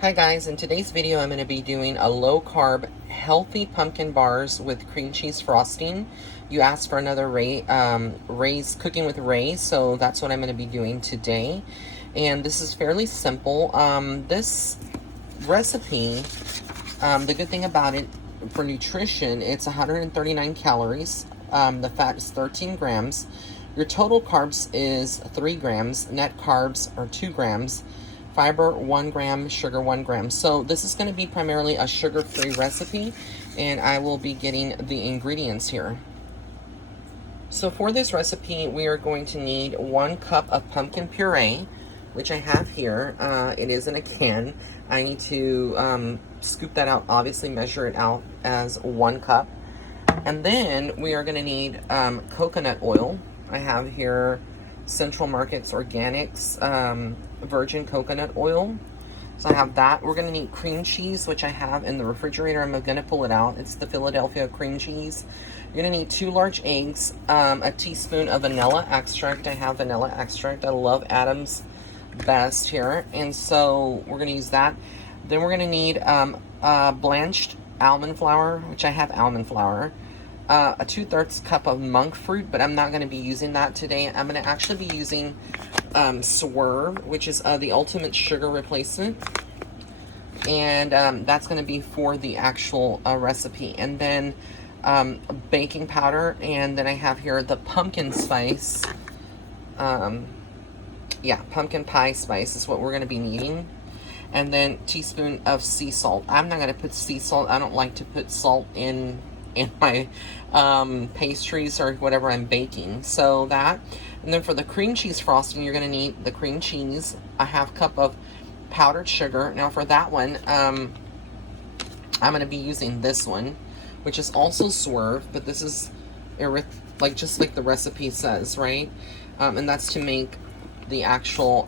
Hi guys, in today's video I'm going to be doing a low carb healthy pumpkin bars with cream cheese frosting. You asked for another Ray's cooking with Ray, so that's what I'm going to be doing today. And this is fairly simple. This recipe, the good thing about it for nutrition, it's 139 calories. The fat is 13 grams. Your total carbs is 3 grams. Net carbs are 2 grams. Fiber 1 gram, sugar 1 gram. So this is going to be primarily a sugar-free recipe, and I will be getting the ingredients here. So for this recipe, we are going to need 1 cup of pumpkin puree, which I have here. It is in a can. I need to scoop that out, obviously measure it out as 1 cup. And then we are going to need coconut oil. I have here Central Markets Organics virgin coconut oil. So I have that. We're going to need cream cheese, which I have in the refrigerator. I'm going to pull it out. It's the Philadelphia cream cheese. You're going to need 2 large eggs, a teaspoon of vanilla extract. I have vanilla extract. I love Adam's Best here. And so we're going to use that. Then we're going to need blanched almond flour, which I have almond flour. A 2/3 cup of monk fruit, but I'm not going to be using that today. I'm going to actually be using Swerve, which is the ultimate sugar replacement. And that's going to be for the actual recipe. And then baking powder. And then I have here the pumpkin spice. Pumpkin pie spice is what we're going to be needing. And then teaspoon of sea salt. I'm not going to put sea salt. I don't like to put salt in my pastries or whatever I'm baking. So that. And then for the cream cheese frosting, you're going to need the cream cheese, a 1/2 cup of powdered sugar. Now for that one, I'm going to be using this one, which is also Swerve, but this is just like the recipe says, right? And that's to make the actual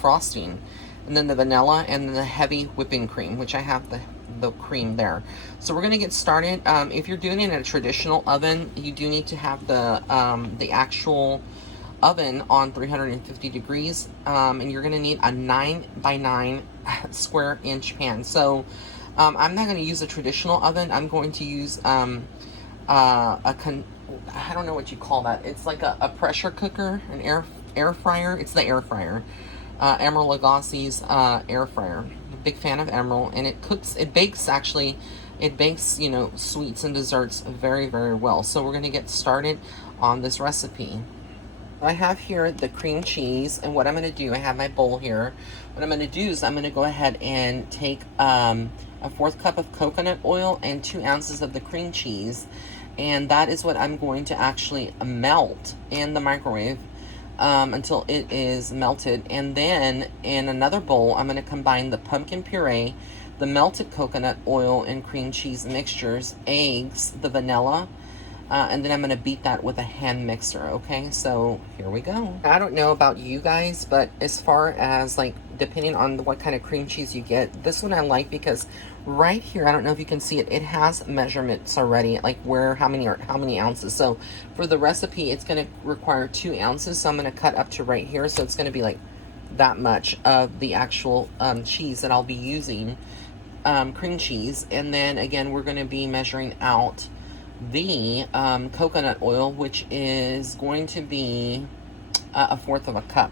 frosting. And then the vanilla and then the heavy whipping cream, which I have the cream there. So we're going to get started. If you're doing it in a traditional oven, you do need to have the actual oven on 350 degrees, and you're going to need a 9 by 9 square inch pan. So I'm not going to use a traditional oven. I'm going to use I don't know what you call that. It's like a pressure cooker, an air fryer. It's the air fryer. Emeril Lagasse's air fryer. Big fan of Emeril, and it bakes, you know, sweets and desserts very, very well. So we're going to get started on this recipe. I have here the cream cheese, and what I'm going to do, I have my bowl here. What I'm going to do is I'm going to go ahead and take a 1/4 cup of coconut oil and 2 ounces of the cream cheese, and that is what I'm going to actually melt in the microwave until it is melted. And then in another bowl, I'm going to combine the pumpkin puree, the melted coconut oil and cream cheese mixtures, eggs, the vanilla, and then I'm going to beat that with a hand mixer. Okay, so here we go. I don't know about you guys, but as far as like depending on what kind of cream cheese you get, this one I like because right here, I don't know if you can see it, it has measurements already, like how many ounces. So for the recipe, it's going to require 2 ounces, so I'm going to cut up to right here. So it's going to be like that much of the actual cheese that I'll be using, cream cheese. And then again, we're going to be measuring out the coconut oil, which is going to be a 1/4 cup.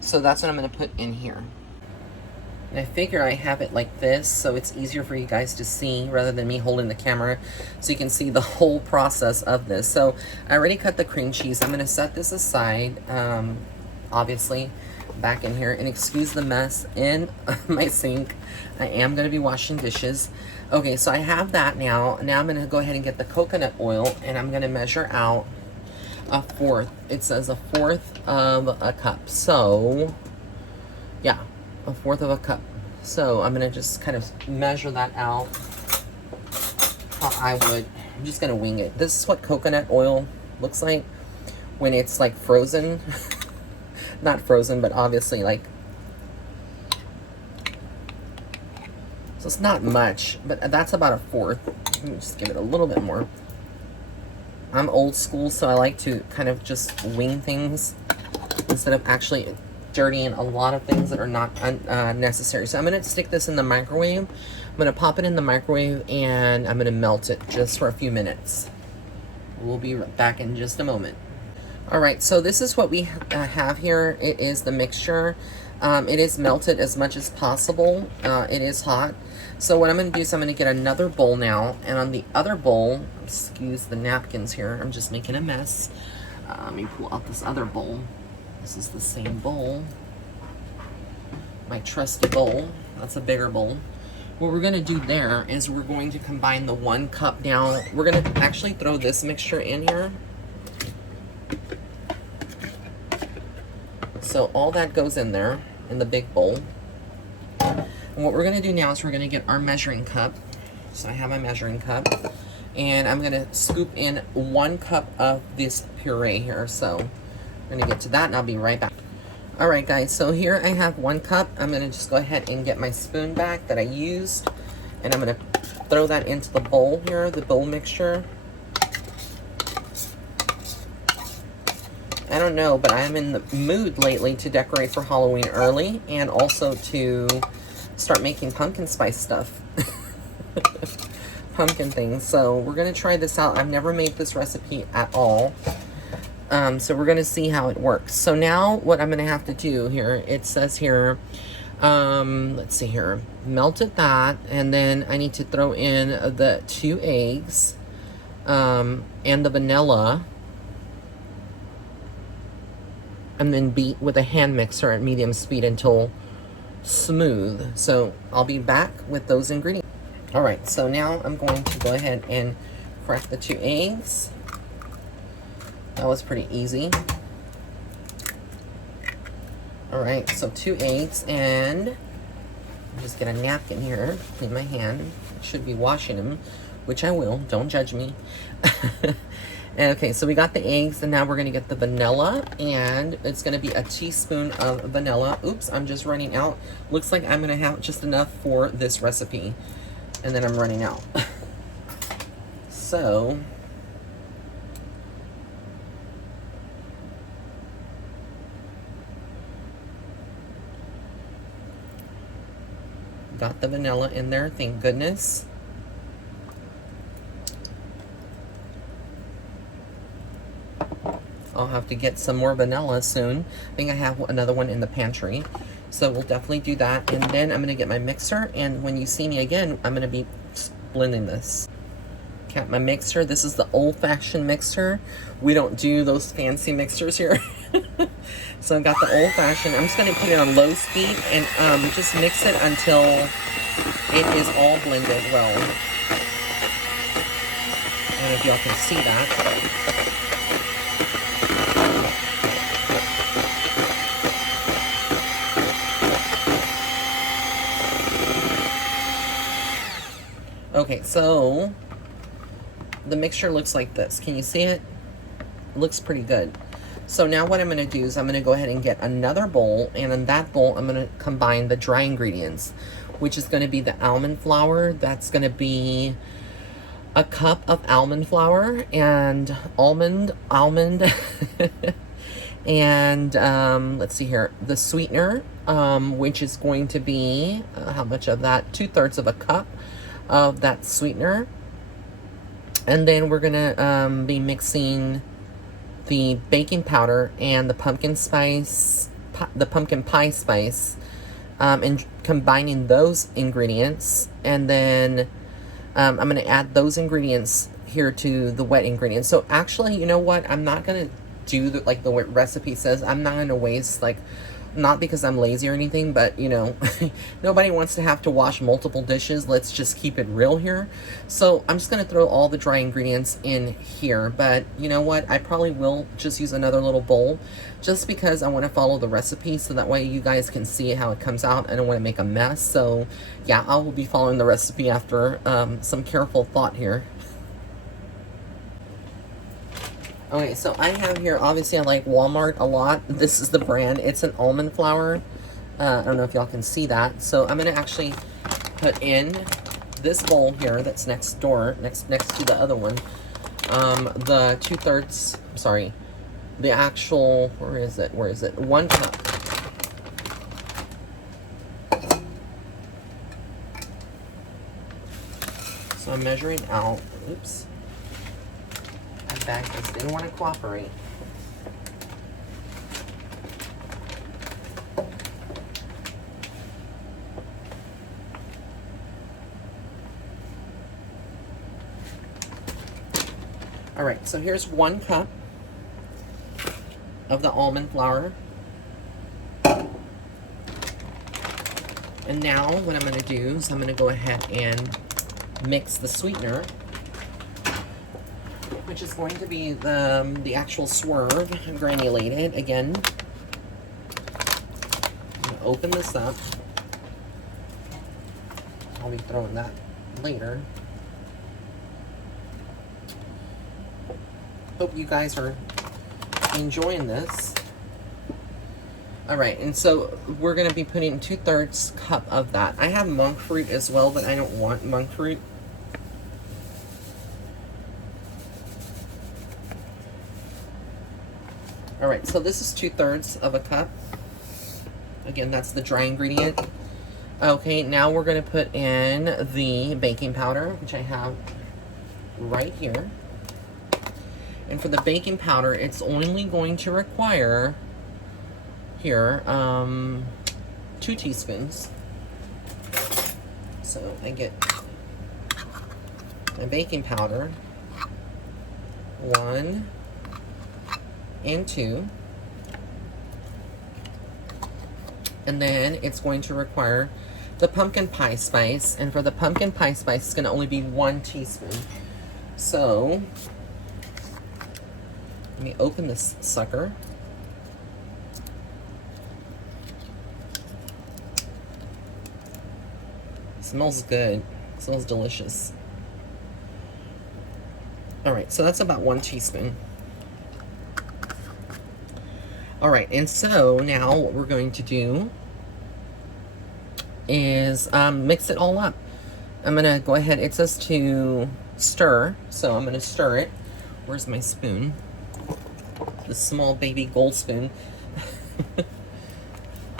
So that's what I'm going to put in here. And I figure I have it like this so it's easier for you guys to see rather than me holding the camera, so you can see the whole process of this. So I already cut the cream cheese. I'm going to set this aside, obviously, back in here. And excuse the mess in my sink. I am going to be washing dishes. Okay, so I have that now. Now I'm going to go ahead and get the coconut oil, and I'm going to measure out a 1/4. It says a 1/4 of a cup. So, yeah, a 1/4 of a cup. So I'm going to just kind of measure that out how I would. I'm just going to wing it. This is what coconut oil looks like when it's like frozen. Not frozen, but obviously like. So it's not much, but that's about a 1/4. Let me just give it a little bit more. I'm old school, so I like to kind of just wing things instead of actually dirty and a lot of things that are not necessary. So I'm going to stick this in the microwave. I'm going to pop it in the microwave and I'm going to melt it just for a few minutes. We'll be back in just a moment. All right, so this is what we have here. It is the mixture. It is melted as much as possible. It is hot. So what I'm going to do is I'm going to get another bowl now. And on the other bowl, excuse the napkins here. I'm just making a mess. Let me pull out this other bowl. This is the same bowl. My trusty bowl. That's a bigger bowl. What we're going to do there is we're going to combine the 1 cup now. We're going to actually throw this mixture in here. So all that goes in there in the big bowl. And what we're going to do now is we're going to get our measuring cup. So I have my measuring cup. And I'm going to scoop in 1 cup of this puree here. So I'm going to get to that and I'll be right back. Alright guys, so here I have 1 cup. I'm going to just go ahead and get my spoon back that I used. And I'm going to throw that into the bowl here, the bowl mixture. I don't know, but I'm in the mood lately to decorate for Halloween early and also to start making pumpkin spice stuff. Pumpkin things. So we're going to try this out. I've never made this recipe at all. So we're going to see how it works. So now what I'm going to have to do here, it says here, let's see here, melted that, and then I need to throw in the 2 eggs and the vanilla. And then beat with a hand mixer at medium speed until smooth. So I'll be back with those ingredients. All right, so now I'm going to go ahead and crack the 2 eggs. That was pretty easy. All right, so 2 eggs, and I'll just get a napkin here, clean my hand. I should be washing them, which I will, don't judge me. Okay, so we got the eggs, and now we're going to get the vanilla, and it's going to be a teaspoon of vanilla. Oops, I'm just running out. Looks like I'm going to have just enough for this recipe, and then I'm running out. So, got the vanilla in there, thank goodness. I'll have to get some more vanilla soon. I think I have another one in the pantry. So we'll definitely do that. And then I'm going to get my mixer. And when you see me again, I'm going to be blending this. Got my mixer. This is the old-fashioned mixer. We don't do those fancy mixers here. So I've got the old-fashioned. I'm just going to put it on low speed and just mix it until it is all blended well. I don't know if y'all can see that. Okay, so the mixture looks like this. Can you see it? It looks pretty good. So now what I'm going to do is I'm going to go ahead and get another bowl, and in that bowl I'm going to combine the dry ingredients, which is going to be the almond flour. That's going to be a cup of almond flour and almond and let's see here, the sweetener, which is going to be how much of that? 2/3 of a cup of that sweetener. And then we're gonna be mixing the baking powder and the pumpkin spice, the pumpkin pie spice, and combining those ingredients. And then I'm gonna add those ingredients here to the wet ingredients. So actually, you know what? I'm not gonna do like the recipe says. I'm not gonna waste, like, not because I'm lazy or anything, but you know, nobody wants to have to wash multiple dishes. Let's just keep it real here. So I'm just going to throw all the dry ingredients in here, but you know what? I probably will just use another little bowl just because I want to follow the recipe so that way you guys can see how it comes out. I don't want to make a mess. So yeah, I will be following the recipe after some careful thought here. Okay, so I have here, obviously I like Walmart a lot. This is the brand. It's an almond flour. I don't know if y'all can see that. So I'm going to actually put in this bowl here that's next door, next to the other one. The 2/3, sorry, the actual, where is it? 1 cup. So I'm measuring out. Oops. My bag just didn't want to cooperate. All right, so here's 1 cup of the almond flour. And now what I'm going to do is I'm going to go ahead and mix the sweetener, which is going to be the actual swerve granulated. Again, I'm going to open this up. I'll be throwing that later. Hope you guys are enjoying this. All right, and so we're gonna be putting 2/3 cup of that. I have monk fruit as well, but I don't want monk fruit. All right, so this is 2/3 of a cup. Again, that's the dry ingredient. Okay, now we're gonna put in the baking powder, which I have right here. And for the baking powder, it's only going to require here 2 teaspoons. So I get my baking powder, 1 and 2. And then it's going to require the pumpkin pie spice. And for the pumpkin pie spice, it's going to only be 1 teaspoon. So let me open this sucker. Smells good. Smells delicious. All right, so that's about 1 teaspoon. All right, and so now what we're going to do is mix it all up. I'm gonna go ahead, it says to stir, so I'm gonna stir it. Where's my spoon? The small baby gold spoon.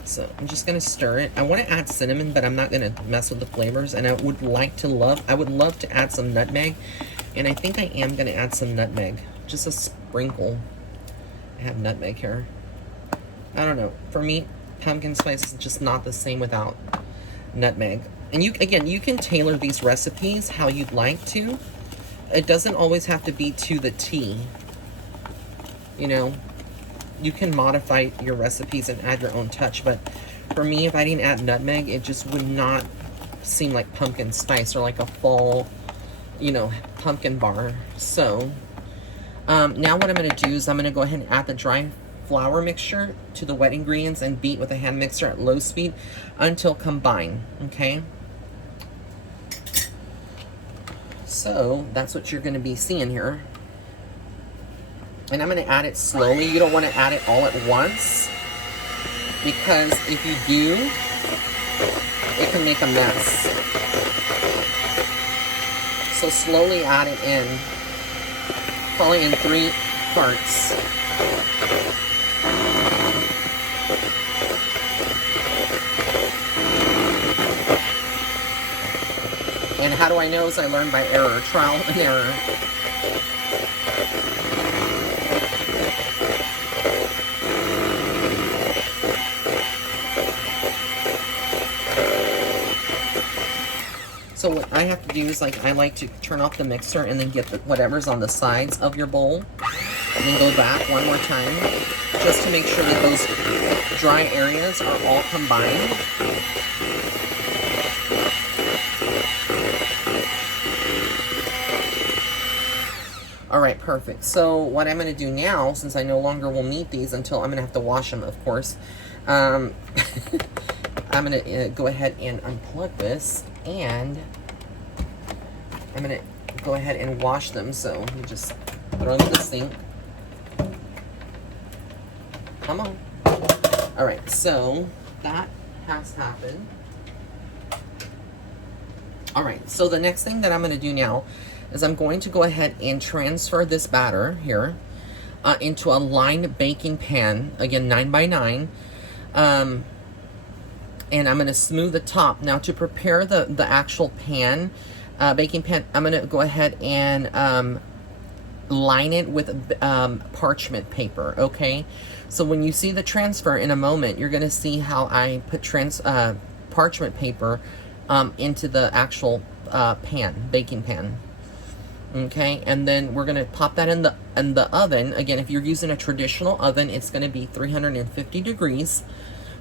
So I'm just gonna stir it. I want to add cinnamon, but I'm not gonna mess with the flavors. And I would love to add some nutmeg, and I think I am gonna add some nutmeg, just a sprinkle. I have nutmeg here. I don't know. For me, pumpkin spice is just not the same without nutmeg. And you can tailor these recipes how you'd like to. It doesn't always have to be to the T. You know, you can modify your recipes and add your own touch, but for me, if I didn't add nutmeg, it just would not seem like pumpkin spice or like a fall, you know, pumpkin bar. So now what I'm going to do is I'm going to go ahead and add the dry flour mixture to the wet ingredients and beat with a hand mixer at low speed until combined. Okay, so that's what you're going to be seeing here. And I'm going to add it slowly. You don't want to add it all at once, because if you do, it can make a mess. So slowly add it in, probably in 3 parts. And how do I know? As I learned by error, trial and error. So what I have to do is, like, I like to turn off the mixer and then get whatever's on the sides of your bowl, and then go back one more time just to make sure that those dry areas are all combined. All right, perfect. So what I'm going to do now, since I no longer will need these until I'm going to have to wash them, of course, I'm going to go ahead and unplug this, and I'm going to go ahead and wash them. So you just throw them in the sink. Come on. All right, so that has happened. All right, so the next thing that I'm going to do now is I'm going to go ahead and transfer this batter here into a lined baking pan, again 9x9, and I'm going to smooth the top. Now, to prepare the actual pan, baking pan, I'm going to go ahead and line it with parchment paper, okay? So when you see the transfer in a moment, you're going to see how I put parchment paper into the actual baking pan. Okay, and then we're gonna pop that in the oven. Again, if you're using a traditional oven, it's gonna be 350 degrees,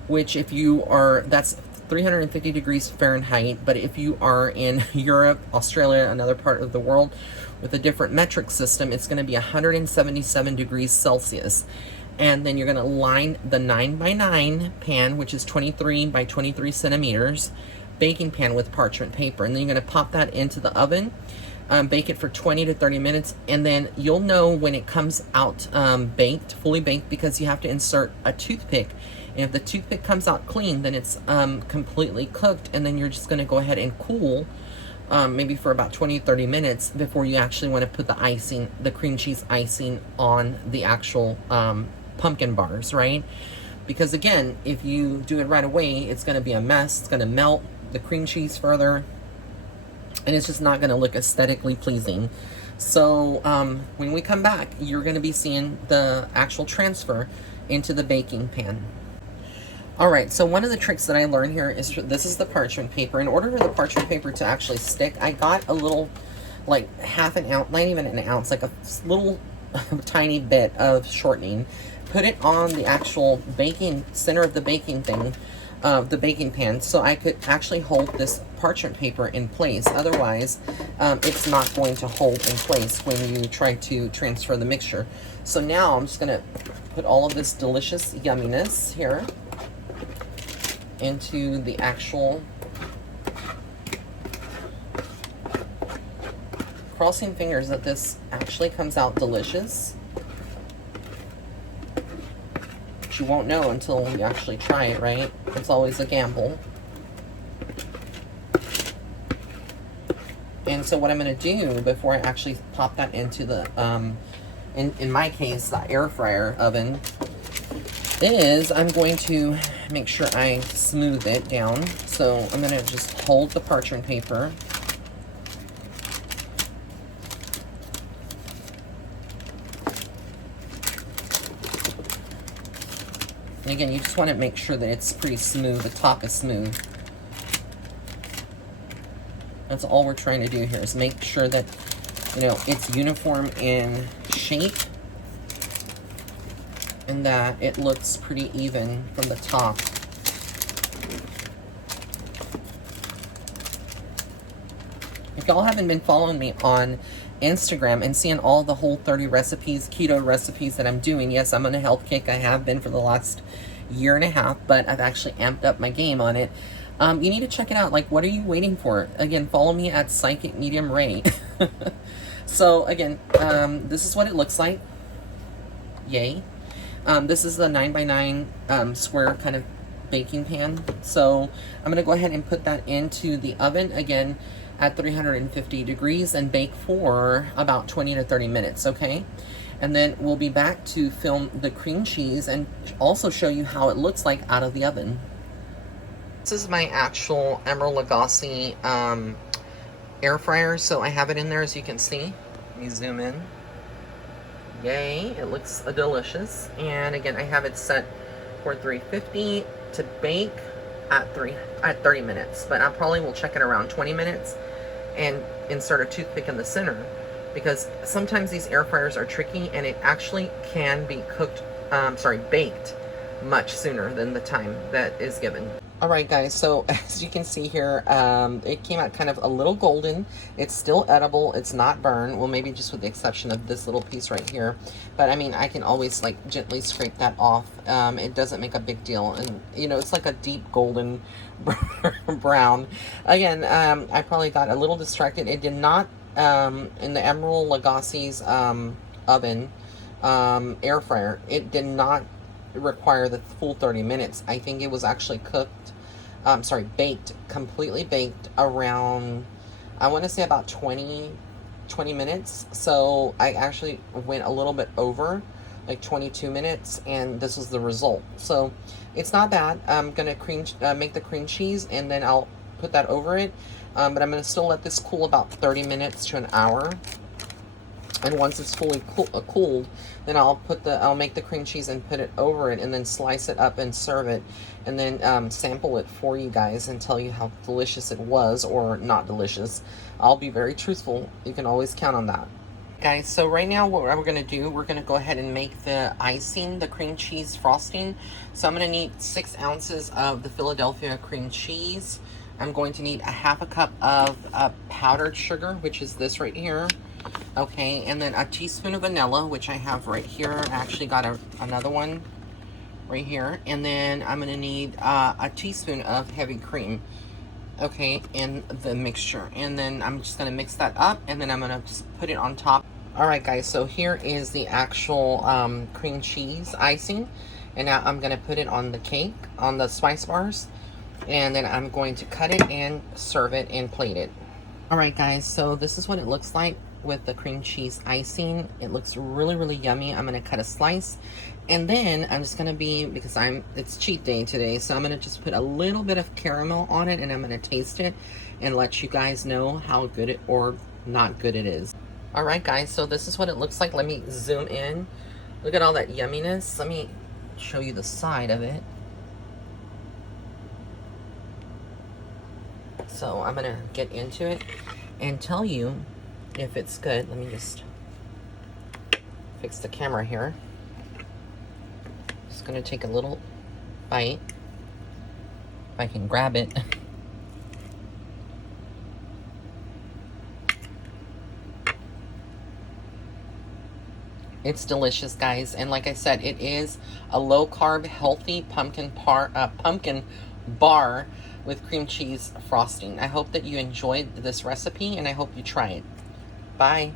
which that's 350 degrees Fahrenheit. But if you are in Europe, Australia, another part of the world with a different metric system, it's gonna be 177 degrees Celsius. And then you're gonna line the 9x9 pan, which is 23 by 23 centimeters, baking pan with parchment paper. And then you're gonna pop that into the oven. Bake it for 20 to 30 minutes, and then you'll know when it comes out fully baked, because you have to insert a toothpick. And if the toothpick comes out clean, then it's completely cooked, and then you're just going to go ahead and cool maybe for about 20 to 30 minutes before you actually want to put the cream cheese icing on the actual pumpkin bars, right? Because again, if you do it right away, it's going to be a mess. It's going to melt the cream cheese further, and it's just not going to look aesthetically pleasing. So when we come back, you're going to be seeing the actual transfer into the baking pan. All right, so one of the tricks that I learned here is, this is the parchment paper. In order for the parchment paper to actually stick, I got a little, like half an ounce, not even an ounce, like a little tiny bit of shortening. Put it on the actual center of the baking thing, the baking pan, so I could actually hold this parchment paper in place. Otherwise, it's not going to hold in place when you try to transfer the mixture. So now I'm just going to put all of this delicious yumminess here into the actual, crossing fingers that this actually comes out delicious. You won't know until you actually try it, right? It's always a gamble. And so what I'm going to do before I actually pop that into the, in my case, the air fryer oven, is I'm going to make sure I smooth it down. So I'm going to just hold the parchment paper. And again, you just want to make sure that it's pretty smooth, the top is smooth. That's all we're trying to do here, is make sure that, it's uniform in shape and that it looks pretty even from the top. If y'all haven't been following me on Instagram and seeing all the Whole30 recipes, keto recipes that I'm doing, yes, I'm on a health kick. I have been for the last year and a half, but I've actually amped up my game on it. You need to check it out. Like, what are you waiting for? Again, follow me at Psychic Medium Ray. So again, this is what it looks like. Yay. This is the 9x9 square kind of baking pan. So I'm going to go ahead and put that into the oven again at 350 degrees and bake for about 20 to 30 minutes, okay? And then we'll be back to film the cream cheese and also show you how it looks like out of the oven. This is my actual Emerald Lagasse air fryer, so I have it in there, as you can see. Let me zoom in. Yay, it looks delicious. And again, I have it set for 350 to bake at 30 minutes, but I probably will check it around 20 minutes and insert a toothpick in the center, because sometimes these air fryers are tricky and it actually can be baked much sooner than the time that is given. Alright guys, so as you can see here, it came out kind of a little golden. It's still edible, it's not burned, well maybe just with the exception of this little piece right here. But I mean, I can always like gently scrape that off. It doesn't make a big deal, and it's like a deep golden brown. Again, I probably got a little distracted. It did not, in the Emerald Lagasse's oven, air fryer, it did not require the full 30 minutes. I think it was actually baked, completely baked around, I want to say about 20 minutes. So I actually went a little bit over, like 22 minutes, and this was the result. So it's not bad. I'm gonna make the cream cheese, and then I'll put that over it. But I'm going to still let this cool about 30 minutes to an hour. And once it's fully cooled, then I'll make the cream cheese and put it over it, and then slice it up and serve it, and then sample it for you guys and tell you how delicious it was or not delicious. I'll be very truthful. You can always count on that. Guys, so right now what we're going to do, we're going to go ahead and make the icing, the cream cheese frosting. So I'm going to need 6 ounces of the Philadelphia cream cheese. I'm going to need a half a cup of powdered sugar, which is this right here. Okay, and then a teaspoon of vanilla, which I have right here. I actually got another one right here. And then I'm going to need a teaspoon of heavy cream. Okay, in the mixture. And then I'm just going to mix that up, and then I'm going to just put it on top. Alright guys, so here is the actual cream cheese icing. And now I'm going to put it on the cake, on the spice bars. And then I'm going to cut it and serve it and plate it. Alright guys, so this is what it looks like with the cream cheese icing. It looks really, really yummy. I'm going to cut a slice. And then I'm just going to because it's cheat day today, so I'm going to just put a little bit of caramel on it, and I'm going to taste it and let you guys know how good it or not good it is. Alright guys, so this is what it looks like. Let me zoom in. Look at all that yumminess. Let me show you the side of it. So I'm going to get into it and tell you if it's good. Let me just fix the camera here. Just going to take a little bite. If I can grab it. It's delicious, guys. And like I said, it is a low-carb, healthy pumpkin bar with cream cheese frosting. I hope that you enjoyed this recipe, and I hope you try it. Bye.